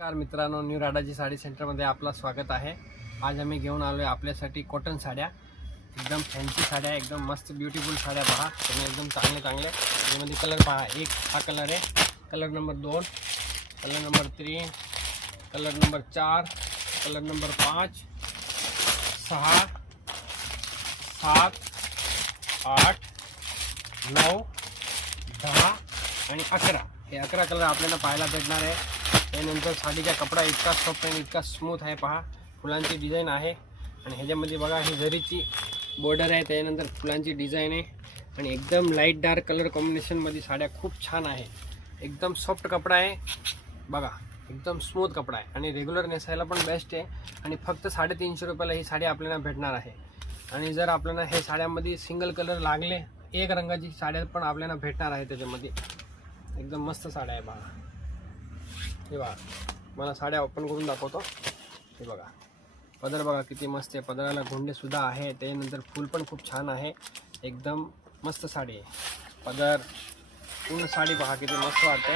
नमस्कार मित्रांनो, न्यू राडाजी साडी सेंटरमध्ये आपलं स्वागत आहे। आज आम्ही घेऊन आलो आहे आपल्यासाठी कॉटन साड्या, एकदम फॅन्सी साड्या, एकदम मस्त ब्युटिफुल साड्या पहा तुम्ही, एकदम चांगले यामध्ये कलर पहा। एक हा कलर आहे, colour number 2, colour number 3, colour number 4, colour number 5, 6, 7, 8, 9, 10 आणि 11 हे 11 कलर आपल्याला पाहायला भेटणार आहे। त्यानंतर साडीचा कपडा इतका सॉफ्ट आणि इतका स्मूथ आहे पहा, फुलांची डिझाइन आहे आणि ह्याच्यामध्ये बघा ही जरीची बॉर्डर आहे, त्यानंतर फुलांची डिझाइन आहे आणि एकदम लाईट डार्क कलर कॉम्बिनेशनमध्ये साड्या खूप छान आहे। एकदम सॉफ्ट कपडा आहे बघा, एकदम स्मूथ कपडा आहे आणि रेग्युलर नेसायला पण बेस्ट आहे आणि फक्त 350 रुपयाला ही साडी आपल्याला भेटणार आहे। आणि जर आपल्याला हे साड्यामध्ये सिंगल कलर लागले, एक रंगाची साड्या पण आपल्याला भेटणार आहे त्याच्यामध्ये। एकदम मस्त साड्या आहे बघा, हे बघा मला साड्या ओपन करून दाखवतो। हे बघा पदर बघा किती मस्त आहे, पदराला गोंडे सुद्धा आहे, त्यानंतर फूल पण खूप छान आहे, एकदम मस्त साडी आहे। पदर पूर्ण साडी पहा किती मस्त वाटते,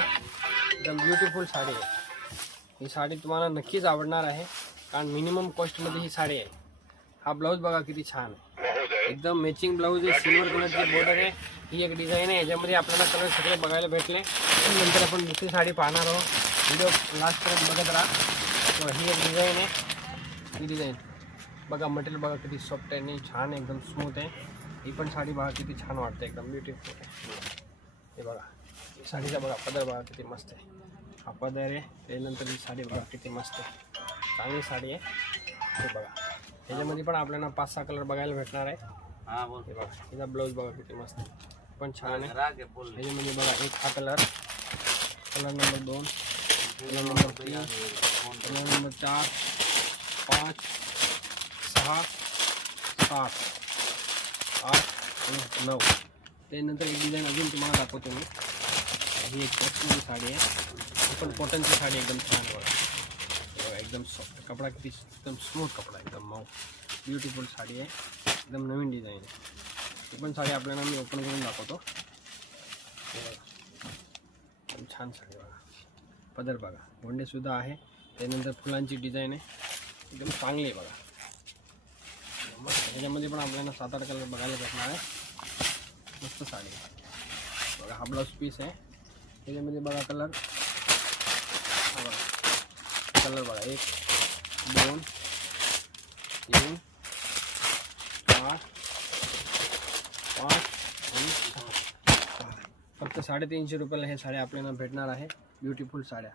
एकदम ब्युटिफुल साडी आहे। ही साडी तुम्हाला नक्कीच आवडणार आहे कारण मिनिमम कॉस्टमध्ये ही साडी आहे। हा ब्लाऊज बघा किती छान आहे, एकदम मॅचिंग ब्लाऊज आहे, सिल्वर कलरची बॉर्डर आहे, ही एक डिझाइन आहे। याच्यामध्ये आपल्याला कलर सगळे बघायला भेटले, नंतर आपण दुसरी साडी पाहणार आहोत। व्हिडिओ लास्टपर्यंत बघत राहा। ही एक डिझाइन आहे, ही डिझाइन बघा, मटेरियल बघा किती सॉफ्ट आहे आणि छान एकदम स्मूथ आहे। ही पण साडी बघा किती छान वाटते, एकदम ब्युटिफुल आहे। हे बघा साडीचा बघा पदर बघा किती मस्त आहे, हा पदर आहे, त्यानंतर ही साडी बघा किती मस्त आहे, चांगली साडी आहे। हे बघा ह्याच्यामध्ये पण आपल्याला 5-6 कलर बघायला भेटणार आहे। हे बघा हिचा ब्लाऊज बघा किती मस्त पण छान आहे। ह्याच्यामध्ये बघा एक हा colour, colour number 2, colour number 3, colour number 4, 5, 6, 7, 8 आणि 9। त्यानंतर एक डिझाइन अजून तुम्हाला दाखवतो मी। ही एक कॉटनची साडी आहे, ही पण कॉटनची साडी एकदम छान आहे बघा, एकदम सॉफ्ट कपडा, किती एकदम स्मूथ कपडा, एकदम मऊ ब्युटिफुल साडी आहे, एकदम नवीन डिझाइन आहे। ही पण साडी आपल्याला मी ओपन करून दाखवतो। एकदम छान साडी बघा, पदर बघा गोंडे सुद्धा आहे, त्यानंतर फुलांची डिझाइन आहे, एकदम चांगली आहे बघा मस्त। ह्याच्यामध्ये पण आपल्याला 7-8 कलर बघायला भेटणार आहे, मस्त साडी आहे बघा। हा ब्लाऊज पीस आहे, त्याच्यामध्ये बघा कलर, हा बघा कलर बघा 1, 2, 3, 4, 5 आणि 6। फक्त 350 रुपयाला हे साड्या आपल्याला भेटणार आहे, ब्युटिफुल साड्या।